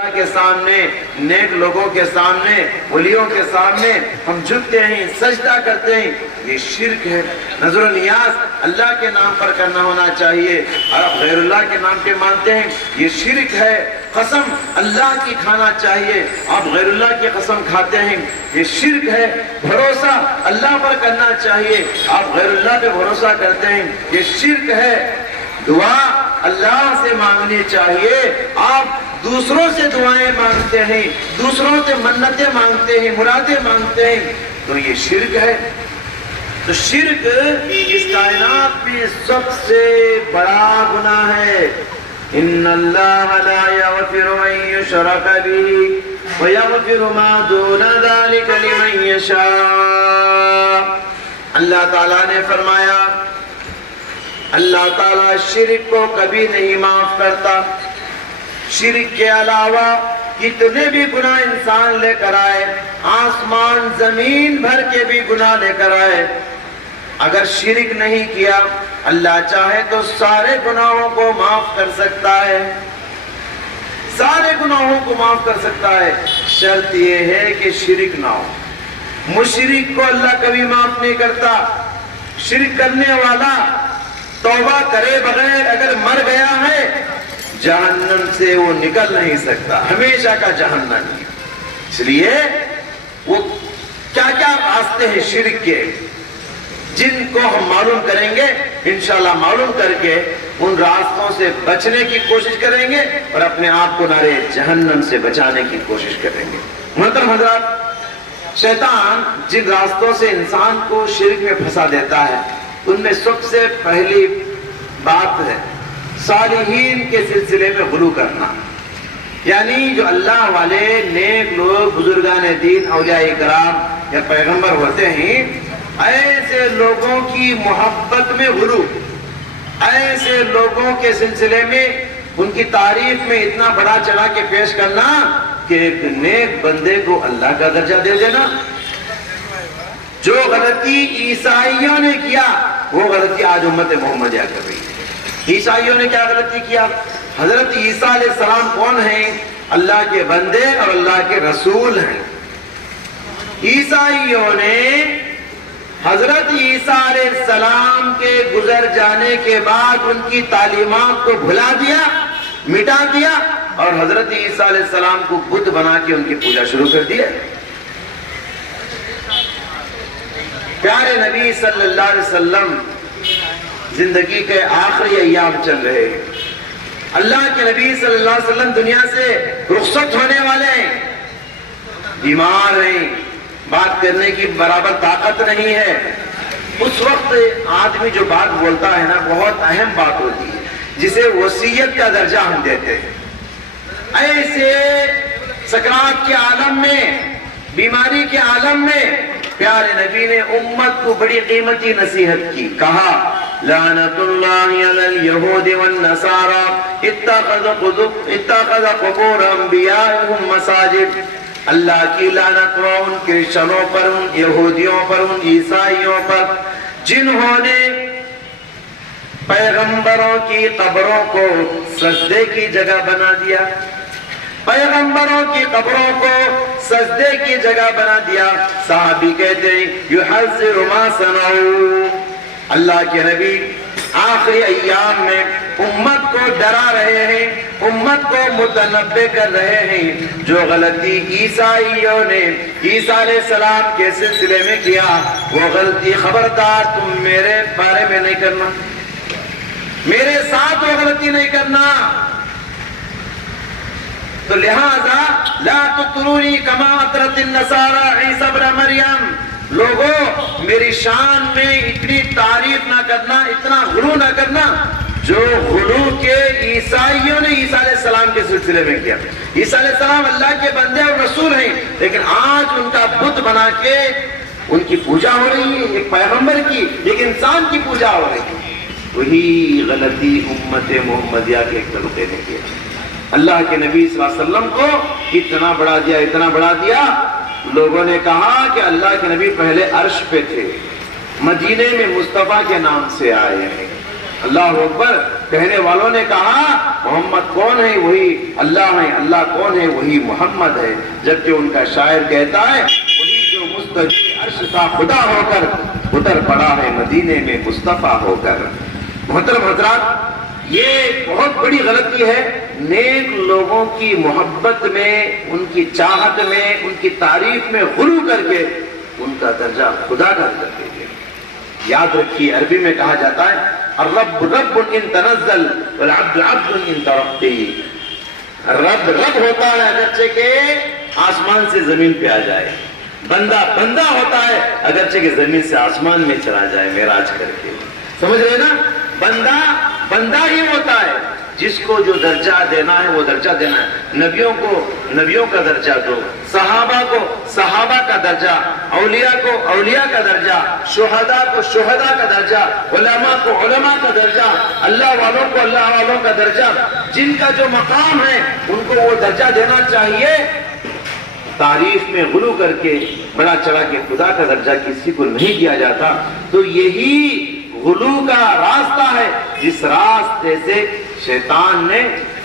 اللہ کے سامنے، نیک لوگوں کے سامنے، ولیوں کے سامنے ہم جھکتے ہیں، سجدہ کرتے ہیں، یہ شرک ہے۔ نظر و نیاز اللہ کے نام پر کرنا ہونا چاہیے اور آپ غیر اللہ کے نام پہ مانتے ہیں، یہ شرک ہے۔ قسم اللہ کی کھانا چاہیے، آپ غیر اللہ کی قسم کھاتے ہیں، یہ شرک ہے۔ بھروسہ اللہ پر کرنا چاہیے، آپ غیر اللہ پہ بھروسہ کرتے ہیں، یہ شرک ہے۔ دعا اللہ سے مانگنی چاہیے، آپ دوسروں سے دعائیں مانگتے ہیں، دوسروں سے منتیں مانگتے ہیں، مرادیں مانگتے ہیں، تو یہ شرک ہے۔ تو شرک اس کائنات میں سب سے بڑا گناہ ہے۔ ان اللہ لا یغفر ان یشرک بہ ویغفر ما دون ذلک لمن یشاء۔ اللہ تعالیٰ نے فرمایا، اللہ تعالیٰ شرک کو کبھی نہیں معاف کرتا۔ شرک کے علاوہ کتنے بھی گناہ انسان لے کر آئے، آسمان زمین بھر کے بھی گناہ لے کر آئے، اگر شرک نہیں کیا، اللہ چاہے تو سارے گناہوں کو معاف کر سکتا ہے، سارے گناہوں کو معاف کر سکتا ہے۔ شرط یہ ہے کہ شرک نہ ہو۔ مشرک کو اللہ کبھی معاف نہیں کرتا۔ شرک کرنے والا توبہ کرے بغیر اگر مر گیا ہے، جہنم سے وہ نکل نہیں سکتا، ہمیشہ کا جہنم ہے۔ اس لیے وہ کیا کیا راستے ہیں شرک کے، جن کو ہم معلوم کریں گے، انشاءاللہ معلوم کر کے ان راستوں سے بچنے کی کوشش کریں گے اور اپنے آپ کو نارے جہنم سے بچانے کی کوشش کریں گے۔ محترم حضرات، شیطان جن راستوں سے انسان کو شرک میں پھنسا دیتا ہے، ان میں سب سے پہلی بات ہے صالحین کے سلسلے میں غلو کرنا، یعنی جو اللہ والے نیک لوگ، بزرگان دین، اولیاء کرام یا پیغمبر ہوتے ہیں، ایسے لوگوں کی محبت میں غلو، ایسے لوگوں کے سلسلے میں ان کی تعریف میں اتنا بڑا چڑھا کے پیش کرنا کہ ایک نیک بندے کو اللہ کا درجہ دے دینا۔ جو غلطی عیسائیوں نے کیا وہ غلطی آج امت محمدیہ کر رہی ہے۔ عیسائیوں نے کیا غلطی کیا؟ حضرت عیسیٰ علیہ السلام کون ہیں؟ اللہ کے بندے اور اللہ کے رسول ہیں۔ عیسائیوں نے حضرت عیسیٰ علیہ السلام کے گزر جانے کے بعد ان کی تعلیمات کو بھلا دیا، مٹا دیا اور حضرت عیسیٰ علیہ السلام کو بت بنا کے ان کی پوجا شروع کر دیا۔ پیارے نبی صلی اللہ علیہ وسلم زندگی کے آخری ایام چل رہے ہیں، اللہ کے نبی صلی اللہ علیہ وسلم دنیا سے رخصت ہونے والے ہیں، بیمار ہیں، بات کرنے کی برابر طاقت نہیں ہے۔ اس وقت آدمی جو بات بولتا ہے نا، بہت اہم بات ہوتی ہے، جسے وصیت کا درجہ ہم دیتے ہیں۔ ایسے سکرات کے عالم میں، بیماری کے عالم میں پیارے نبی نے امت کو بڑی قیمتی نصیحت کی، کہا لعنت اللہ علی الیہود والنصارى اتخذ قبور انبیائهم مساجد۔ اللہ کی لعنت ہو ان کرسچنوں پر، ان یہودیوں پر، ان عیسائیوں پر، جنہوں نے پیغمبروں کی قبروں کو سجدے کی جگہ بنا دیا، پیغمبروں کی قبروں کو سجدے کی جگہ بنا دیا۔ صحابی کہتے ہیں یحذر ما صنعوا، اللہ کے نبی آخری ایام میں امت کو ڈرا رہے ہیں، امت کو متنبہ کر رہے ہیں، جو غلطی عیسائیوں نے عیسیٰ علیہ السلام کے سلسلے میں کیا، وہ غلطی خبردار تم میرے بارے میں نہیں کرنا، میرے ساتھ وہ غلطی نہیں کرنا۔ تو لہذا لا تطرونی کما اطرت النصارى عیسیٰ ابن مریم، لوگوں میری شان میں اتنی تعریف نہ کرنا، اتنا غلو نہ کرنا جو غلو کے عیسائیوں نے عیسیٰ علیہ السلام کے سلسلے میں کیا۔ عیسیٰ علیہ السلام اللہ کے بندے اور رسول ہیں، لیکن آج ان کا بت بنا کے ان کی پوجا ہو رہی ہے، ایک پیغمبر کی، ایک انسان کی پوجا ہو رہی ہے۔ وہی غلطی امت محمدیہ کے ایک طبقے نے کیا، اللہ کے نبی صلی اللہ علیہ وسلم کو اتنا بڑھا دیا، اتنا بڑھا دیا، لوگوں نے کہا کہ اللہ کے نبی پہلے عرش پہ تھے، مدینے میں مصطفیٰ کے نام سے آئے ہیں۔ اللہ اکبر۔ کہنے والوں نے کہا محمد کون ہے؟ وہی اللہ ہے. اللہ کون ہے؟ وہی محمد ہے. جبکہ ان کا شاعر کہتا ہے وہی جو مستجی عرش کا خدا ہو کر اتر پڑا ہے مدینے میں مصطفیٰ ہو کر. محترم حضرات، یہ بہت بڑی غلطی ہے نیک لوگوں کی محبت میں، ان کی چاہت میں، ان کی تعریف میں غلو کر کے ان کا درجہ خدا کا کر دیتے. یاد رکھیے عربی میں کہا جاتا ہے الرب رب ان تنزل والعبد عبد ان ترقی. رب رب ہوتا ہے اگرچہ کہ آسمان سے زمین پہ آ جائے، بندہ بندہ ہوتا ہے اگرچہ کہ زمین سے آسمان میں چلا جائے معراج کر کے. سمجھ رہے نا؟ بندہ بندہ ہی ہوتا ہے. جس کو جو درجہ دینا ہے وہ درجہ دینا ہے. نبیوں کو نبیوں کا درجہ دو، صحابہ کو صحابہ کا درجہ، اولیاء کو اولیاء کا درجہ، شہداء کو شہداء کا درجہ، علماء کو علماء کا درجہ، اللہ والوں کو اللہ والوں کا درجہ. جن کا جو مقام ہے ان کو وہ درجہ دینا چاہیے. تعریف میں غلو کر کے بڑا چڑھا کے خدا کا درجہ کسی کو نہیں دیا جاتا. تو یہی غلو کا راستہ ہے جس راستے سے شیطان نے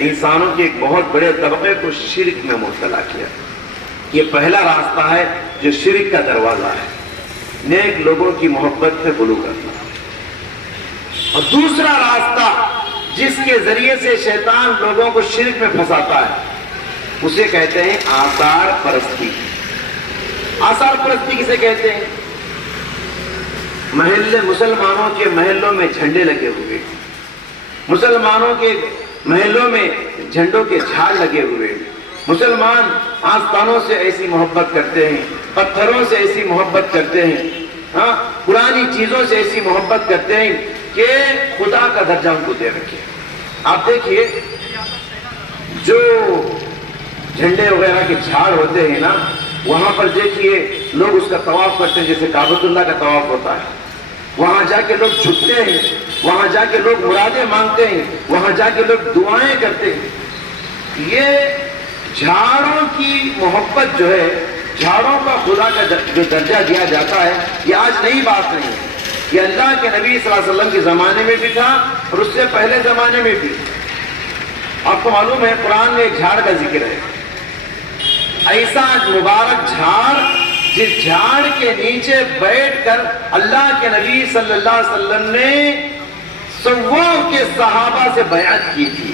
انسانوں کے ایک بہت بڑے طبقے کو شرک میں مبتلا کیا. یہ پہلا راستہ ہے جو شرک کا دروازہ ہے، نیک لوگوں کی محبت سے غلو کرنا. اور دوسرا راستہ جس کے ذریعے سے شیطان لوگوں کو شرک میں پھنساتا ہے اسے کہتے ہیں آثار پرستی. آثار پرستی کسے کہتے ہیں؟ محلے مسلمانوں کے محلوں میں جھنڈے لگے ہوئے، مسلمانوں کے محلوں میں جھنڈوں کے جھاڑ لگے ہوئے، مسلمان آستانوں سے ایسی محبت کرتے ہیں، پتھروں سے ایسی محبت کرتے ہیں، ہاں پرانی چیزوں سے ایسی محبت کرتے ہیں کہ خدا کا درجہ ان کو دے رکھے. آپ دیکھیے جو جھنڈے وغیرہ کے جھاڑ ہوتے ہیں نا، وہاں پر دیکھیے لوگ اس کا طواف کرتے ہیں جیسے کعبۃ اللہ کا طواف ہوتا ہے. وہاں جا کے لوگ جھکتے ہیں، وہاں جا کے لوگ مرادیں مانگتے ہیں، وہاں جا کے لوگ دعائیں کرتے ہیں. یہ جھاڑوں کی محبت جو ہے، جھاڑوں کا خدا کا جو درجہ دیا جاتا ہے، یہ آج نئی بات نہیں ہے. یہ اللہ کے نبی صلی اللہ علیہ وسلم کے زمانے میں بھی تھا اور اس سے پہلے زمانے میں بھی. آپ کو معلوم ہے قرآن میں ایک جھاڑ کا ذکر ہے، ایسا مبارک جھاڑ جس جھاڑ کے نیچے بیٹھ کر اللہ کے نبی صلی اللہ علیہ وسلم نے سووں کے صحابہ سے بیعت کی تھی.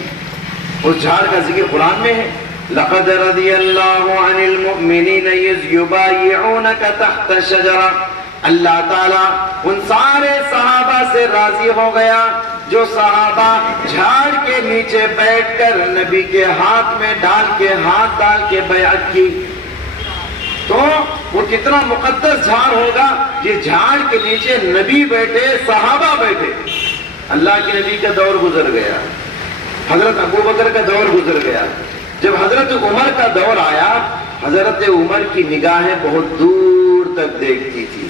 اس جھاڑ کا ذکر قرآن میں ہے. لقد رضی اللہ عن المؤمنین اذ یبایعونک تحت الشجرہ. اللہ تعالیٰ ان سارے صحابہ سے راضی ہو گیا جو صحابہ جھاڑ کے نیچے بیٹھ کر نبی کے ہاتھ میں ہاتھ ڈال کے بیعت کی. تو وہ کتنا مقدس جھاڑ ہوگا جس جھاڑ کے نیچے نبی بیٹھے، صحابہ بیٹھے. اللہ کے نبی کا دور گزر گیا، حضرت ابو بکر کا دور گزر گیا. جب حضرت عمر کا دور آیا، حضرت عمر کی نگاہیں بہت دور تک دیکھتی تھی.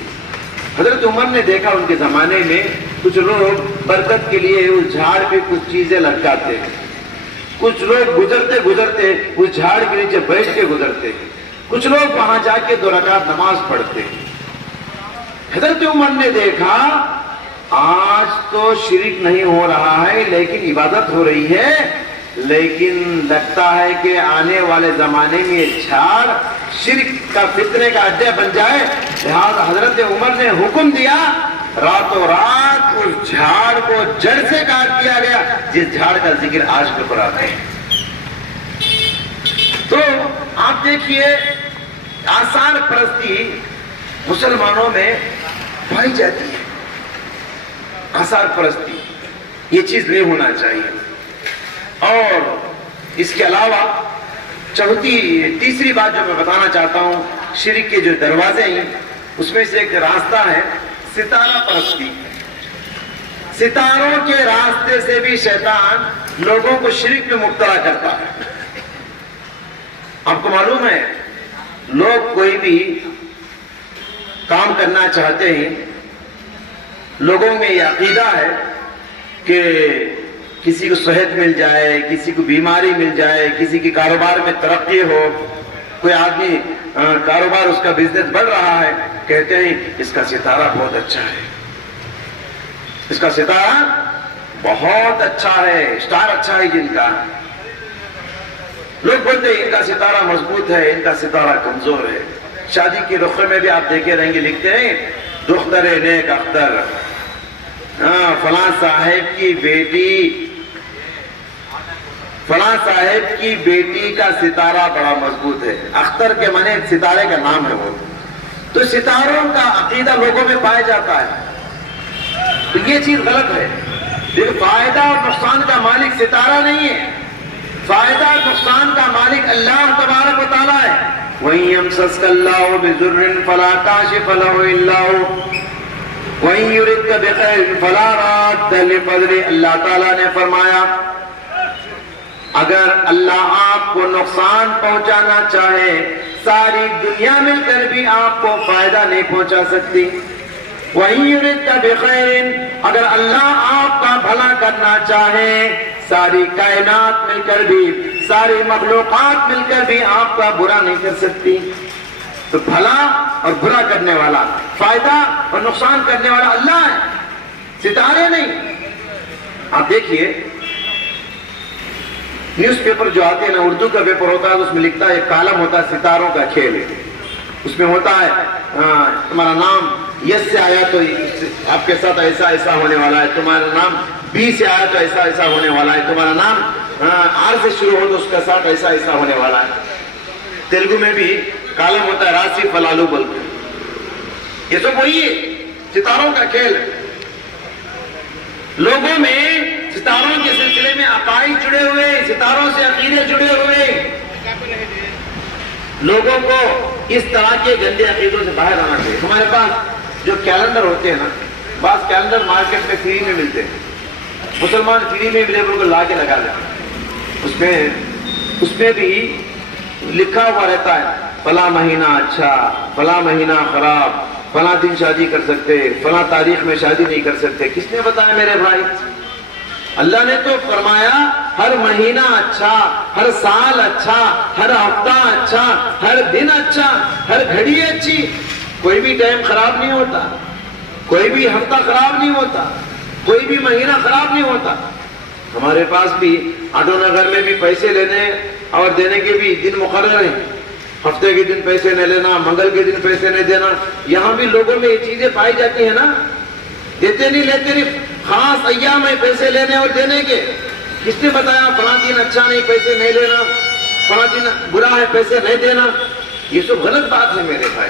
حضرت عمر نے دیکھا ان کے زمانے میں کچھ لوگ برکت کے لیے اس جھاڑ پہ کچھ چیزیں لٹکاتے ہیں، کچھ لوگ گزرتے گزرتے اس جھاڑ کے نیچے بیٹھ کے گزرتے ہیں، کچھ لوگ وہاں جا کے 2 رکعت نماز پڑھتے ہیں. حضرت عمر نے دیکھا آج تو شرک نہیں ہو رہا ہے لیکن عبادت ہو رہی ہے، لیکن لگتا ہے کہ آنے والے زمانے میں یہ جھاڑ شرک کا فتنے کا اڈہ بن جائے. لہذا حضرت عمر نے حکم دیا راتوں رات اس جھاڑ کو جڑ سے کاٹ دیا گیا جس جھاڑ کا ذکر آج کے قرآن میں. تو آپ دیکھیے آثار پرستی مسلمانوں میں پائی جاتی ہے. آثار پرستی یہ چیز نہیں ہونا چاہیے. اور اس کے علاوہ تیسری بات جو میں بتانا چاہتا ہوں، شرک کے جو دروازے ہیں اس میں سے ایک راستہ ہے ستارہ پرستی. ستاروں کے راستے سے بھی شیطان لوگوں کو شرک میں مبتلا کرتا ہے. آپ کو معلوم ہے لوگ کوئی بھی کام کرنا چاہتے ہیں، لوگوں میں یہ عقیدہ ہے کہ کسی کو صحت مل جائے، کسی کو بیماری مل جائے، کسی کی کاروبار میں ترقی ہو، کوئی آدمی کاروبار اس کا بزنس بڑھ رہا ہے، کہتے ہیں اس کا ستارہ بہت اچھا ہے، اس کا ستارہ بہت اچھا ہے، اسٹار اچھا ہے جن کا، لوگ بولتے ہیں ان کا ستارہ مضبوط ہے، ان کا ستارہ کمزور ہے۔ شادی کی رخ میں بھی آپ دیکھے رہیں گے، لکھتے ہیں دختر نیک اختر، فلاں صاحب کی بیٹی، فلاں صاحب کی بیٹی کا ستارہ بڑا مضبوط ہے۔ اختر کے معنی ستارے کا نام ہے وہ، تو ستاروں کا عقیدہ لوگوں میں پایا جاتا ہے، تو یہ چیز غلط ہے۔ لیکن فائدہ اور نقصان کا مالک ستارہ نہیں ہے، فائدہ اور نقصان کا مالک اللہ تبارک و تعالیٰ ہے۔ وَإِن يَمْسَسْكَ اللَّهُ بِضُرٍّ فَلَا كَاشِفَ لَهُ إِلَّا هُوَ وَإِن يُرِدْكَ بِخَيْرٍ فَلَا رَادَّ لِفَضْلِهِ۔ اللہ تعالیٰ نے فرمایا اگر اللہ آپ کو نقصان پہنچانا چاہے، ساری دنیا مل کر بھی آپ کو فائدہ نہیں پہنچا سکتی۔ وَإِن يُرِدْكَ بِخَيْرٍ، اگر اللہ آپ کا بھلا کرنا چاہے، ساری کائنات مل کر بھی، ساری مخلوقات مل کر بھی آپ کا برا نہیں کر سکتی۔ تو بھلا اور برا کرنے والا، فائدہ اور نقصان کرنے والا اللہ ہے، ستارے نہیں۔ آپ دیکھیے نیوز پیپر جو آتے ہیں نا، اردو کا پیپر ہوتا ہے، اس میں لکھتا ہے، ایک کالم ہوتا ہے ستاروں کا کھیل ہے، اس میں ہوتا ہے تمہارا نام یس سے آیا تو آپ کے ساتھ ایسا ایسا ہونے والا ہے، تمہارا نام بی سے آیا تو ایسا ایسا ہونے والا ہے، تمہارا نام آر سے شروع ہو تو اس کے ساتھ ایسا ایسا ہونے والا ہے۔ تیلگو میں بھی کالم ہوتا ہے راسی فلالو بل، یہ سب وہی ہے، ستاروں کا کھیل۔ لوگوں میں ستاروں کے سلسلے میں عقائد جڑے ہوئے، ستاروں سے عقیدے جڑے ہوئے، لوگوں کو اس طرح کے گندے عقیدوں سے باہر آنا چاہیے۔ ہمارے پاس جو کیلنڈر ہوتے ہیں نا، بعض کیلنڈر مارکیٹ میں فری میں ملتے ہیں، مسلمان فری میں لیبر کو لا کے لگا دیتے ہیں، اس میں بھی لکھا ہوا رہتا ہے فلاں مہینہ اچھا، فلاں مہینہ خراب، فلاں دن شادی کر سکتے، فلاں تاریخ میں شادی نہیں کر سکتے۔ کس نے بتایا میرے بھائی؟ اللہ نے تو فرمایا ہر مہینہ اچھا، ہر سال اچھا، ہر ہفتہ اچھا، ہر دن اچھا، ہر گھڑی اچھی، کوئی بھی ٹائم خراب نہیں ہوتا، کوئی بھی ہفتہ خراب نہیں ہوتا، کوئی بھی مہینہ خراب نہیں ہوتا۔ ہمارے پاس بھی آٹو نگر میں بھی پیسے لینے اور دینے کے بھی دن مقرر ہیں، ہفتے کے دن پیسے نہیں لینا، منگل کے دن پیسے نہیں دینا۔ یہاں بھی لوگوں میں یہ چیزیں پائی جاتی ہیں نا، دیتے نہیں لیتے نہیں، خاص ایام ہے پیسے لینے اور دینے کے۔ کس نے بتایا فلاں دن اچھا نہیں پیسے نہیں لینا، فلاں دن برا ہے پیسے نہیں دینا؟ یہ سب غلط بات ہے میرے بھائی۔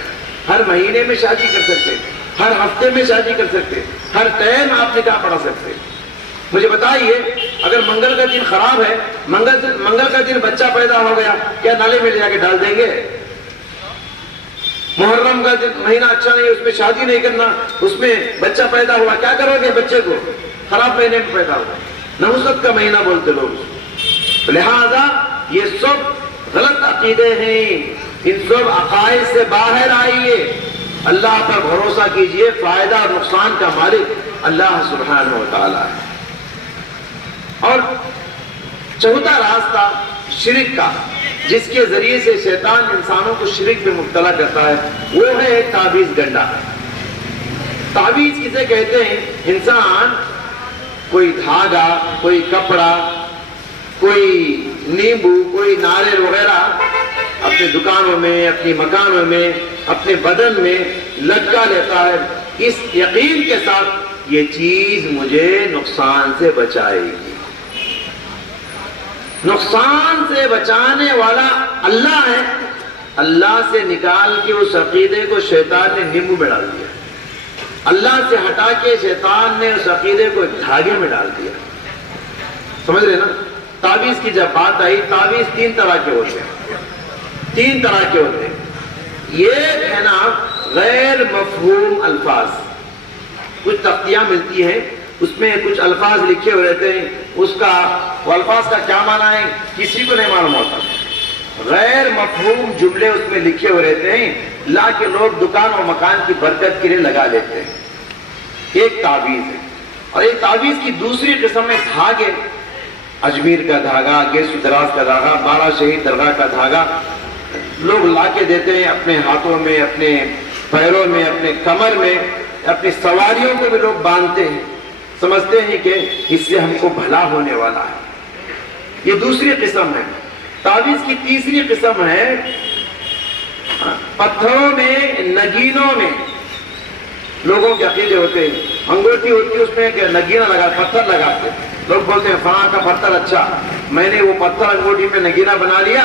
ہر مہینے میں شادی کر سکتے، ہر ہفتے میں شادی کر سکتے، ہر ٹائم آپ نکاح پڑھا سکتے۔ مجھے بتائیے اگر منگل کا دن خراب ہے، منگل کا دن بچہ پیدا ہو گیا، کیا نالے میں لے جا کے ڈال دیں گے؟ محرم کا دن مہینہ اچھا نہیں، اس میں شادی نہیں کرنا، اس میں بچہ پیدا ہوا، کیا کرو گے بچے کو؟ خراب مہینے میں پیدا ہوا، نحوست کا مہینہ بولتے لوگ۔ لہذا یہ سب غلط عقیدے ہیں، ان سب عقائد سے باہر آئیے، اللہ پر بھروسہ کیجئے، فائدہ اور نقصان کا مالک اللہ سبحانہ و تعالی ہے۔ اور چوتھا راستہ شرک کا، جس کے ذریعے سے شیطان انسانوں کو شرک میں مبتلا کرتا ہے، وہ ہے ایک تعویذ گنڈا۔ تعویذ کسے کہتے ہیں؟ انسان کوئی دھاگا، کوئی کپڑا، کوئی نیمبو، کوئی ناریل وغیرہ اپنے دکانوں میں، اپنی مکانوں میں، اپنے بدن میں لٹکا لیتا ہے، اس یقین کے ساتھ یہ چیز مجھے نقصان سے بچائے گی۔ نقصان سے بچانے والا اللہ ہے، اللہ سے نکال کے اس عقیدے کو شیطان نے نیمبو میں ڈال دیا، اللہ سے ہٹا کے شیطان نے اس عقیدے کو دھاگے میں ڈال دیا۔ سمجھ رہے نا؟ تعویذ کی جب بات آئی، تعویذ تین طرح کے ہوتے ہیں، تین طرح کے ہوتے ہیں۔ یہ ہے نا غیر مفہوم الفاظ، کچھ تختیاں ملتی ہیں، اس میں کچھ الفاظ لکھے ہوئے رہتے ہیں، اس کا وہ الفاظ کا کیا معنی ہے کسی کو نہیں معلوم ہوتا، غیر مفہوم جملے اس میں لکھے ہوئے رہتے ہیں، لا کے لوگ دکان اور مکان کی برکت کے لیے لگا لیتے ہیں۔ ایک تعویذ ہے۔ اور ایک تعویذ کی دوسری قسم ہے دھاگے، اجمیر کا دھاگا، گیسو دراز کا دھاگا، بارہ شہید درگاہ کا دھاگا، لوگ لا کے دیتے ہیں اپنے ہاتھوں میں، اپنے پیروں میں، اپنے کمر میں، اپنی سواریوں کو بھی لوگ باندھتے ہیں۔ سمجھتے ہیں کہ اس سے ہم کو بھلا ہونے والا ہے. یہ دوسری قسم ہے. تعویذ کی تیسری قسم ہے پتھروں میں، نگینوں میں لوگوں کے عقیدے ہوتے ہیں. انگوٹھی ہوتی ہے اس میں کہ نگینہ لگا، پتھر لگاتے ہیں. لوگ بولتے ہیں فلاں کا پتھر اچھا، میں نے وہ پتھر انگوٹھی میں نگینہ بنا لیا،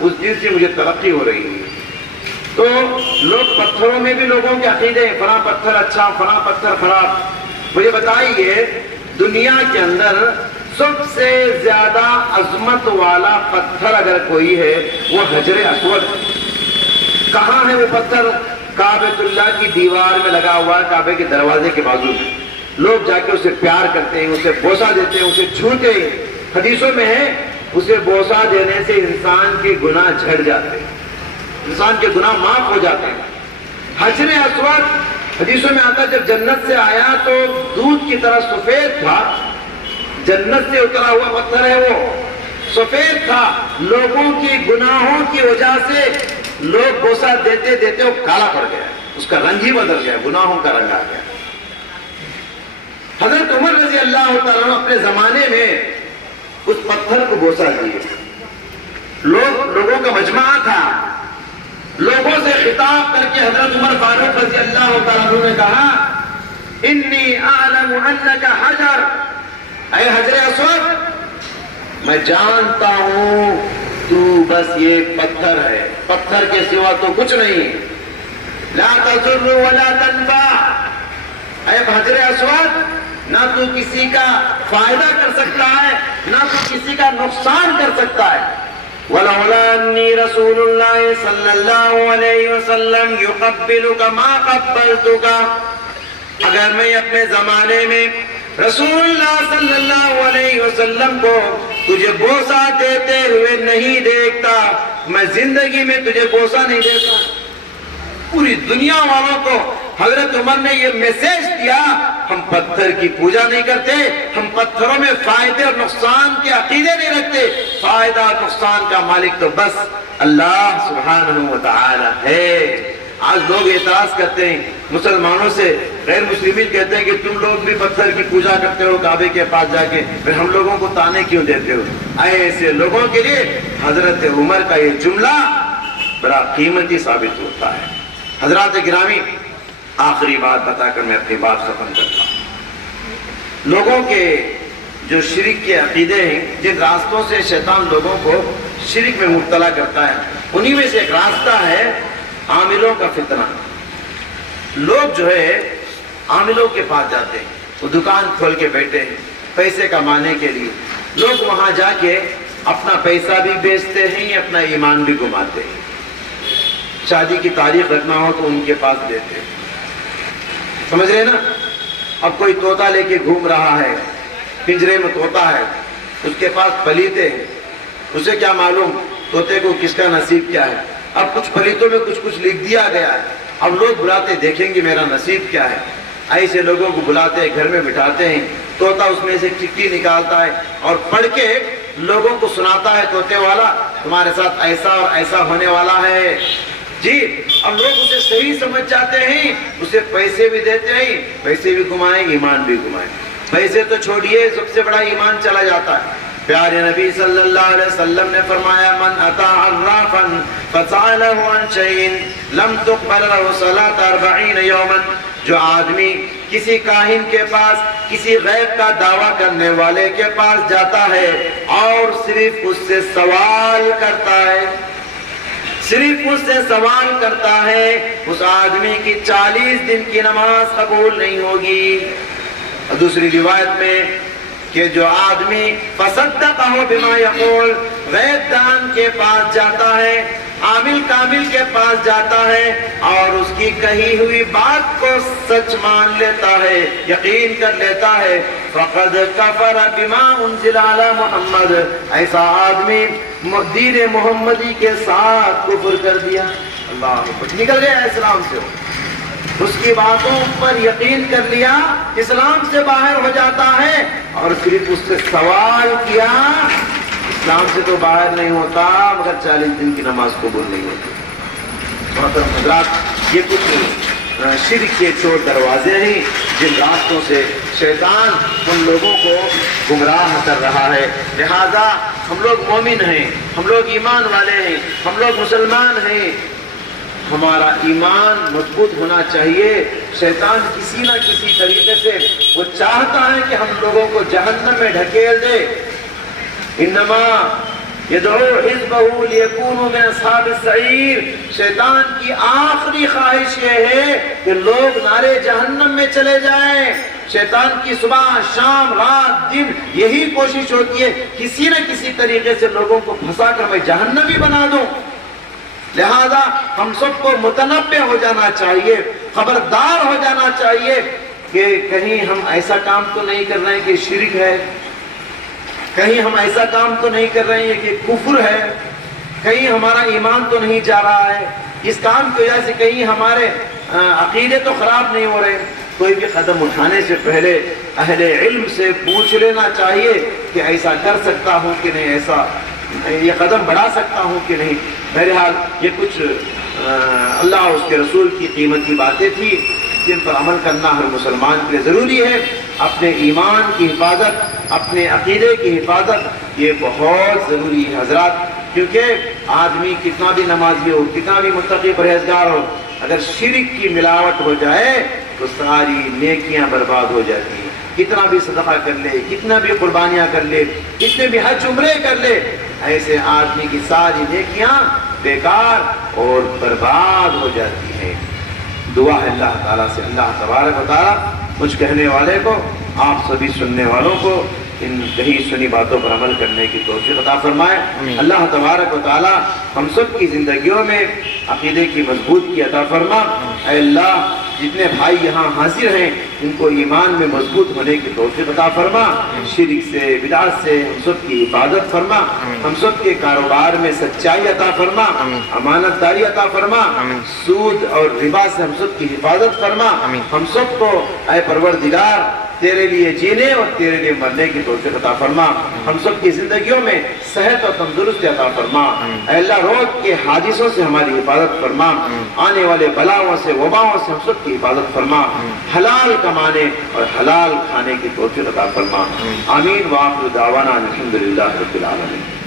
اس دن سے مجھے ترقی ہو رہی ہے. تو لوگ پتھروں میں بھی لوگوں کے عقیدے ہیں، فلاں پتھر اچھا، فلاں پتھر خراب. مجھے بتائیے دنیا کے اندر سب سے زیادہ عظمت والا پتھر اگر کوئی ہے وہ حجر اسود. کہاں ہے وہ پتھر؟ کعبۃ اللہ کی دیوار میں لگا ہوا ہے، کعبے کے دروازے کے بازو میں. لوگ جا کے اسے پیار کرتے ہیں، اسے بوسہ دیتے ہیں، اسے چھوتے ہیں. حدیثوں میں ہے اسے بوسہ دینے سے انسان کے گناہ جھڑ جاتے ہیں، انسان کے گناہ معاف ہو جاتے ہیں. حجر اسود حدیثوں میں آتا جب جنت سے آیا تو دودھ کی طرح سفید تھا. جنت سے اترا ہوا پتھر ہے، وہ سفید تھا. لوگوں کی گناہوں کی وجہ سے لوگ بوسہ دیتے دیتے وہ کالا پڑ گیا، اس کا رنگ ہی بدل گیا، گناہوں کا رنگ آ گیا. حضرت عمر رضی اللہ تعالیٰ عنہ اپنے زمانے میں اس پتھر کو بوسہ دیے. لوگوں کا مجمع تھا، لوگوں سے خطاب کر کے حضرت عمر فاروق رضی اللہ تعالیٰ عنہ نے کہا انی اعلم انک حجر، اے حجر اسود میں جانتا ہوں تو بس یہ پتھر ہے، پتھر کے سوا تو کچھ نہیں. لا تضر ولا تنفع، اے حجر اسود نہ تو کسی کا فائدہ کر سکتا ہے نہ تو کسی کا نقصان کر سکتا ہے. ولولا انی رسول اللہ صلی اللہ علیہ وسلم یقبلک ما قبلتک، اگر میں اپنے زمانے میں رسول اللہ صلی اللہ علیہ وسلم کو تجھے بوسہ دیتے ہوئے نہیں دیکھتا، میں زندگی میں تجھے بوسہ نہیں دیتا. پوری دنیا والوں کو حضرت عمر نے یہ میسج دیا ہم پتھر کی پوجا نہیں کرتے، ہم پتھروں میں فائدے اور نقصان کے عقیدے نہیں رکھتے. فائدہ اور نقصان کا مالک تو بس اللہ سبحانہ وتعالی ہے. آج لوگ اعتراض کرتے ہیں مسلمانوں سے، غیر مسلمین کہتے ہیں کہ تم لوگ بھی پتھر کی پوجا کرتے ہو کعبے کے پاس جا کے، پھر ہم لوگوں کو تانے کیوں دیتے ہو؟ ایسے لوگوں کے لیے حضرت عمر کا یہ جملہ بڑا قیمتی ثابت ہوتا ہے. حضرات گرامی، آخری بات بتا کر میں اپنی بات ختم کرتا ہوں. لوگوں کے جو شرک کے عقیدے ہیں، جن راستوں سے شیطان لوگوں کو شرک میں مبتلا کرتا ہے، انہی میں سے ایک راستہ ہے عاملوں کا فتنہ. لوگ جو ہے عاملوں کے پاس جاتے ہیں، وہ دکان کھول کے بیٹھے ہیں پیسے کمانے کے لیے. لوگ وہاں جا کے اپنا پیسہ بھی بیچتے ہیں، اپنا ایمان بھی گماتے ہیں. شادی کی تاریخ رکھنا ہو تو ان کے پاس دیتے ہیں. سمجھ رہے نا؟ اب کوئی طوطا لے کے گھوم رہا ہے، پنجرے میں طوطا ہے، اس کے پاس پلیتے ہیں، اسے کیا معلوم طوطے کو کس کا نصیب کیا ہے. اب کچھ پلیتوں میں کچھ لکھ دیا گیا ہے. اب لوگ بلاتے دیکھیں گے میرا نصیب کیا ہے. ایسے لوگوں کو بلاتے ہیں، گھر میں بٹھاتے ہیں. طوطا اس میں سے چٹھی نکالتا ہے اور پڑھ کے لوگوں کو سناتا ہے، طوطے والا تمہارے ساتھ ایسا اور ایسا ہونے والا ہے. جی اب لوگ اسے صحیح سمجھ جاتے ہیں، اسے پیسے بھی دیتے ہیں، پیسے بھی گمائیں، ایمان بھی گمائیں. پیسے تو چھوڑیے، سب سے بڑا ایمان چلا جاتا ہے. پیارے نبی صلی اللہ علیہ وسلم نے فرمایا من اتا عرافا فسألہ عن شیء لم تقبل له صلاة 40 یوما، جو آدمی کسی کاہن کے پاس، کسی غیب کا دعویٰ کرنے والے کے پاس جاتا ہے اور صرف اس سے سوال کرتا ہے، صرف اس سے سوال کرتا ہے، اس آدمی کی 40 دن کی نماز قبول نہیں ہوگی. دوسری روایت میں کہ جو آدمی فصدقہ بما یقول، غیب دان کے پاس جاتا ہے، عامل کامل کے پاس جاتا ہے اور اس کی کہی ہوئی بات کو سچ مان لیتا ہے، یقین کر لیتا ہے، فقد کفر بما انزل علی محمد، ایسا آدمی دین محمدی کے ساتھ کفر کر دیا. اللہ نکل گیا اسلام سے، اس کی باتوں پر یقین کر لیا، اسلام سے باہر ہو جاتا ہے. اور صرف اس سے سوال کیا، اسلام سے تو باہر نہیں ہوتا مگر 40 دن کی نماز قبول نہیں ہوتی. حضرات یہ کچھ نہیں، شرک کے چور دروازے ہیں جن راستوں سے شیطان ان لوگوں کو گمراہ کر رہا ہے۔ لہذا ہم لوگ مومن ہیں، ہم لوگ ایمان والے ہیں، ہم لوگ مسلمان ہیں، ہمارا ایمان مضبوط ہونا چاہیے۔ شیطان کسی نہ کسی طریقے سے وہ چاہتا ہے کہ ہم لوگوں کو جہنم میں ڈھکیل دے۔ انما یدعو حزبہ لیکونوا من اصحاب السعیر، شیطان کی آخری خواہش یہ ہے کہ لوگ نارے جہنم میں چلے جائیں۔ شیطان کی صبح شام رات دن یہی کوشش ہوتی ہے کسی نہ کسی طریقے سے لوگوں کو پھنسا کر میں جہنمی بنا دوں۔ لہذا ہم سب کو متنبہ ہو جانا چاہیے، خبردار ہو جانا چاہیے کہ کہیں ہم ایسا کام تو نہیں کر رہے ہیں کہ شرک ہے، کہیں ہم ایسا کام تو نہیں کر رہے ہیں کہ کفر ہے، کہیں ہمارا ایمان تو نہیں جا رہا ہے، اس کام کی وجہ سے کہیں ہمارے عقیدے تو خراب نہیں ہو رہے۔ کوئی بھی قدم اٹھانے سے پہلے اہل علم سے پوچھ لینا چاہیے کہ ایسا کر سکتا ہوں کہ نہیں، ایسا یہ قدم بڑھا سکتا ہوں کہ نہیں۔ بہرحال یہ کچھ اللہ اور اس کے رسول کی قیمتی باتیں تھی جن پر عمل کرنا ہر مسلمان کے لیے ضروری ہے۔ اپنے ایمان کی حفاظت، اپنے عقیدے کی حفاظت یہ بہت ضروری ہے حضرات، کیونکہ آدمی کتنا بھی نمازی ہو، کتنا بھی متقی پرہیزگار ہو، اگر شرک کی ملاوٹ ہو جائے تو ساری نیکیاں برباد ہو جاتی ہیں۔ کتنا بھی صدقہ کر لے، کتنا بھی قربانیاں کر لے، کتنے بھی حج عمرے کر لے، ایسے آدمی کی ساری نیکیاں بیکار اور برباد ہو جاتی ہیں۔ دعا ہے اللہ تعالیٰ سے، اللہ تبارک و تعالیٰ مجھ کہنے والے کو، آپ سبھی سننے والوں کو ان کہیں سنی باتوں پر عمل کرنے کی توفیق عطا فرمائے۔ اللہ تبارک و تعالیٰ ہم سب کی زندگیوں میں عقیدے کی مضبوطی عطا فرما۔ اے اللہ جتنے بھائی یہاں حاضر ہیں ان کو ایمان میں مضبوط ہونے کی توفیق عطا فرما، شرک سے بدعت سے ہم سب کی حفاظت فرما، ہم سب کے کاروبار میں سچائی عطا فرما، امانت داری عطا فرما، سود اور ربا سے ہم سب کی حفاظت فرما۔ ہم سب کو اے پروردگار تیرے لیے جینے اور تیرے لیے مرنے کی توفیق عطا فرما، ہم سب کی زندگیوں میں صحت اور تندرستی عطا فرما۔ اے اللہ روز کے حادثوں سے ہماری حفاظت فرما، آنے والے بلاؤں سے وباؤں سے ہم سب کی حفاظت فرما، حلال کمانے اور حلال کھانے کی توفیق عطا فرما۔ آمین وآخر دعوانا الحمدللہ رب العالمین۔